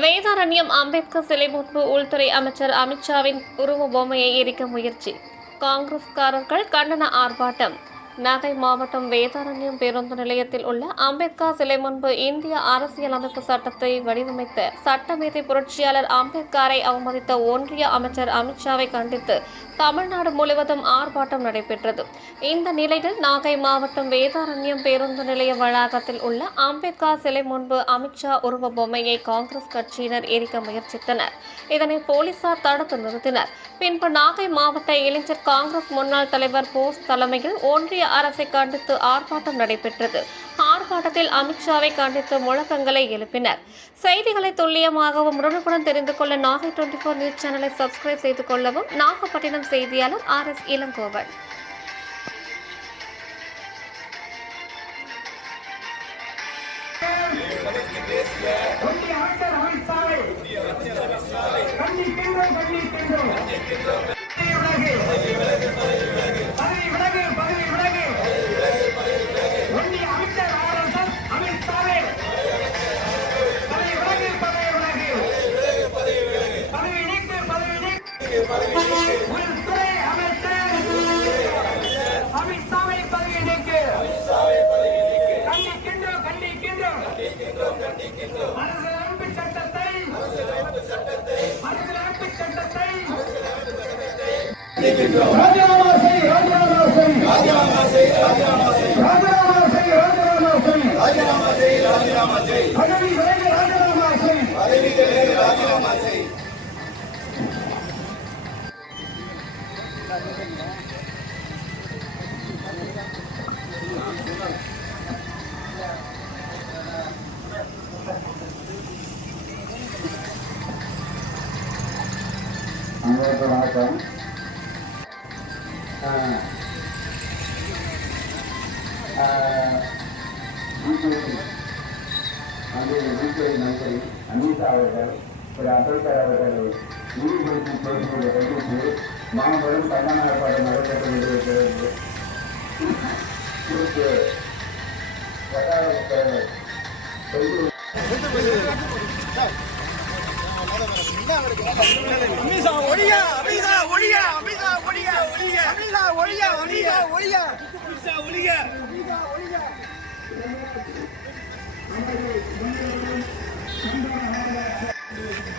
வேதாரண்யம் அம்பேத்கர் சிலை முன்பு உள்துறை அமைச்சர் அமித்ஷாவின் உருவ பொம்மையை எரிக்க முயற்சி. காங்கிரஸ்காரர்கள் கண்டன ஆர்ப்பாட்டம். நாகை மாவட்டம் வேதாரண்யம் பேருந்து நிலையத்தில் உள்ள அம்பேத்கர் சிலை முன்பு இந்திய அரசியலமைப்பு சட்டத்தை வடிவமைத்த சட்டமேதை புரட்சியாளர் அம்பேத்கரை அவமதித்த ஒன்றிய அமைச்சர் அமித்ஷாவை கண்டித்து தமிழ்நாடு முழுவதும் ஆர்ப்பாட்டம் நடைபெற்றது. இந்த நிலையில் நாகை மாவட்டம் வேதாரண்யம் பேருந்து நிலைய வளாகத்தில் உள்ள அம்பேத்கர் சிலை முன்பு அமித்ஷா உருவ பொம்மையை காங்கிரஸ் கட்சியினர் எரிக்க முயற்சித்தனர். இதனை போலீசார் தடுத்து நிறுத்தினர். பின்பு நாகை மாவட்ட இளைஞர் காங்கிரஸ் முன்னாள் தலைவர் போஸ் தலைமையில் ஒன்றிய அரசை கண்டித்து ஆர்ப்பாட்டம் நடைபெற்றது. ஆர்ப்பாட்டத்தில் அமித்ஷாவை கண்டித்து முழக்கங்களை எழுப்பினர். செய்திகளை துல்லியமாகவும் உடனுக்குடன் தெரிந்து கொள்ள நாகை டுவெண்ட்டி ஃபோர் நியூஸ் சேனலை சப்ஸ்கிரைப் செய்து கொள்ளவும் நாகப்பட்டினம் செய்தியாளர் ஆர் எஸ் இளங்கோவன். அமைச்சர் அமித்ஷாவை உள்துறை அமைச்சர் அமித்ஷாவை பதவி நீக்கு கண்டிக்கின்றோம் கண்டிக்கின்றோம் அரசியலமைப்பு சட்டத்தை அரசியலமைப்பு சட்டத்தை ராஜினாமா செய் ராஜினாமா செய் ராஜினாமா செய் அனைவருக்கும் வணக்கம் பிஜேபி மந்திரி அமித்ஷா அவர்கள் திரு அம்பேத்கர் அவர்களை நீதிபதி பேசுவதை கண்டித்து மாம்பழம் கண்டநாயப்பாடு நடைபெற்று கொண்டிருக்கிறது குறிப்பு வட்டார புத்தகங்கள் அமிதா ஒழியா அமிதா ஒழியா ஒளியா ஒழியா ஒழியா அமிதா ஒழியா ஒழியா ஒழியா ஒழியா